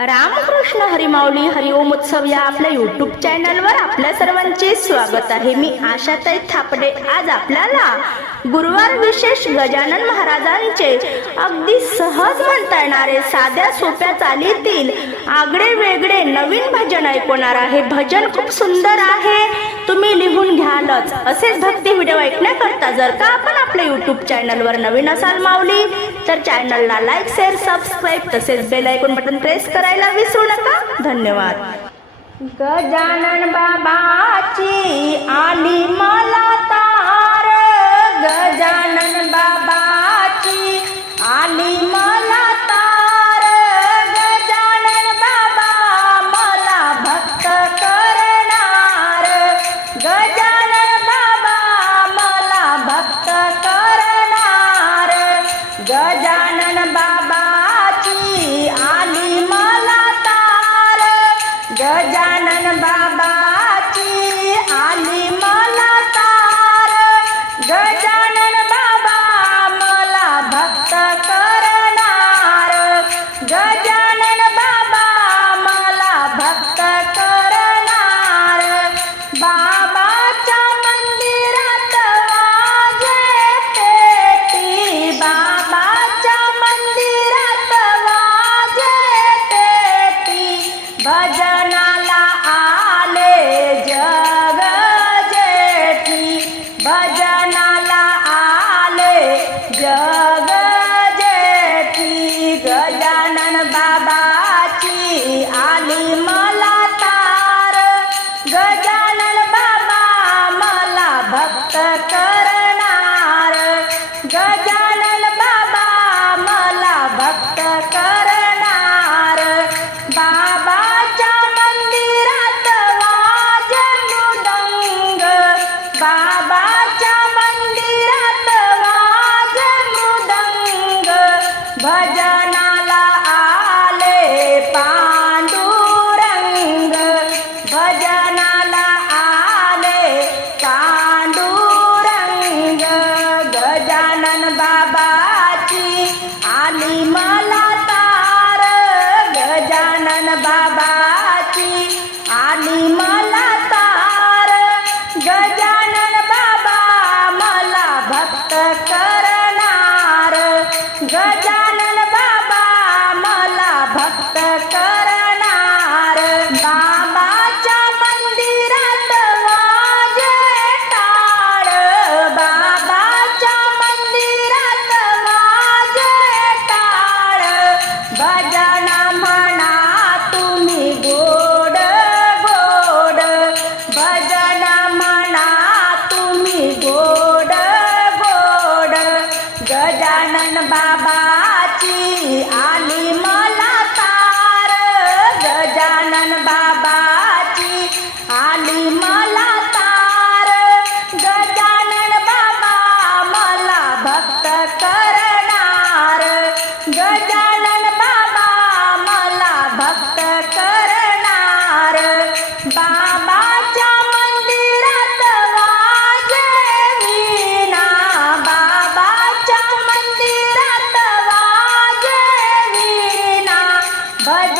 रामकृष्ण हरिमाऊली हरिओम उत्सव या आपल्या युट्यूब चॅनलवर आपल्या सर्वांचे स्वागत आहे. मी आशाताई थापडे. आज आपल्याला गुरुवार विशेष गजानन महाराजांचे अगदी सहज म्हणता येणारे साध्या सोप्या चालीतील आगळे वेगळे नवीन भजन ऐकवणार आहे. भजन खूप सुंदर आहे. तुम्ही लिहून घ्यालच. असेच भक्ती व्हिडिओ ऐकण्याकरता जर का आपण आपल्या युट्यूब चॅनलवर नवीन असाल माऊली तर चॅनलला लाईक शेअर सबस्क्राईब तसेच बेल ऐकून बटन प्रेस करायला विसरू नका. धन्यवाद. गजानन बाबाची आली मला भजन गजानन बाबाची गजानन बाबाची आली मला तार. गजानन बाबाची आली मला Bye. Bye.